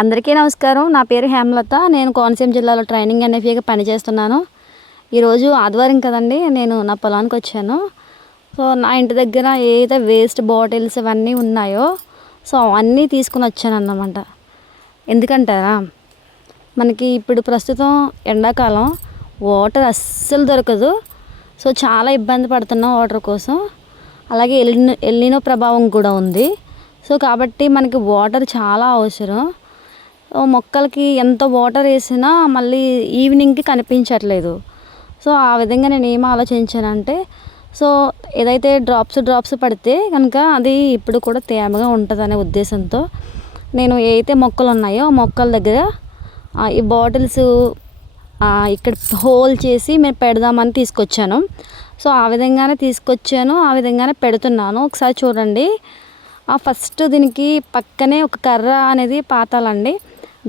అందరికీ నమస్కారం. నా పేరు హేమలత. నేను కోనసీమ జిల్లాలో ట్రైనింగ్ ఎన్ఎఫ్ఏగా పనిచేస్తున్నాను. ఈరోజు ఆదివారం కదండి, నేను నా పొలానికి వచ్చాను. సో నా ఇంటి దగ్గర ఏదైతే వేస్ట్ బాటిల్స్ ఇవన్నీ ఉన్నాయో సో అవన్నీ తీసుకుని వచ్చాను అన్నమాట. ఎందుకంటారా, మనకి ఇప్పుడు ప్రస్తుతం ఎండాకాలం వాటర్ అస్సలు దొరకదు. సో చాలా ఇబ్బంది పడుతున్నాం వాటర్ కోసం. అలాగే ఎల్నినో ప్రభావం కూడా ఉంది. సో కాబట్టి మనకి వాటర్ చాలా అవసరం. మొక్కలకి ఎంత వాటర్ వేసినా మళ్ళీ ఈవినింగ్కి కనిపించట్లేదు. సో ఆ విధంగా నేను ఏం ఆలోచించానంటే, సో ఏదైతే డ్రాప్స్ పడితే కనుక అది ఇప్పుడు కూడా తేమగా ఉంటుందనే ఉద్దేశంతో నేను ఏవైతే మొక్కలు ఉన్నాయో ఆ మొక్కల దగ్గర ఈ బాటిల్స్ ఇక్కడ హోల్ చేసి మేము పెడదామని తీసుకొచ్చాను. సో ఆ విధంగానే తీసుకొచ్చాను, ఆ విధంగానే పెడుతున్నాను. ఒకసారి చూడండి. ఫస్ట్ దీనికి పక్కనే ఒక కర్ర అనేది పాతాలండి.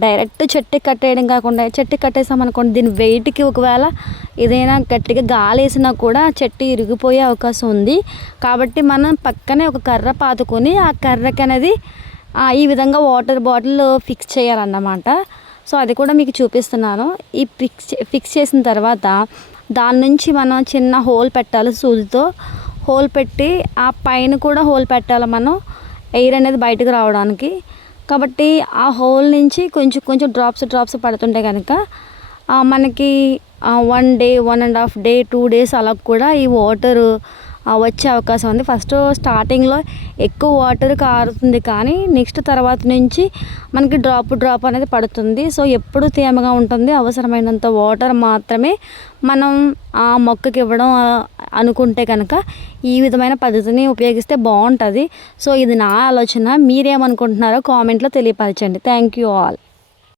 డైరెక్ట్ చెట్టుకి కట్టేయడం కాకుండా, చెట్టుకి కట్టేసామనుకోండి దీని వెయిట్కి ఒకవేళ ఏదైనా గట్టిగా గాలి వేసినా కూడా చెట్టు ఇరిగిపోయే అవకాశం ఉంది. కాబట్టి మనం పక్కనే ఒక కర్ర పాతుకొని ఆ కర్రకి అనేది ఈ విధంగా వాటర్ బాటిల్ ఫిక్స్ చేయాలన్నమాట. సో అది కూడా మీకు చూపిస్తున్నాను. ఈ ఫిక్స్ చేసిన తర్వాత దాని నుంచి మనం చిన్న హోల్ పెట్టాలి. సూదితో హోల్ పెట్టి ఆ పైన కూడా హోల్ పెట్టాలి మనం, ఎయిర్ అనేది బయటకు రావడానికి. కాబట్టి ఆ హోల్ నుంచి కొంచెం డ్రాప్స్ పడుతుంటే కనుక మనకి 1 డే, 1.5 డే, 2 డేస్ అలా కూడా ఈ వాటర్ వచ్చే అవకాశం ఉంది. ఫస్ట్ స్టార్టింగ్లో ఎక్కువ వాటర్ కారుతుంది, కానీ నెక్స్ట్ తర్వాత నుంచి మనకి డ్రాప్ అనేది పడుతుంది. సో ఎప్పుడు తేమగా ఉంటుంది. అవసరమైనంత వాటర్ మాత్రమే మనం ఆ మొక్కకి ఇవ్వడం అనుకుంటే కనుక ఈ విధమైన పద్ధతిని ఉపయోగిస్తే బాగుంటుంది. సో ఇది నా ఆలోచన. మీరేమనుకుంటున్నారో కామెంట్లో తెలియపరచండి. Thank you all.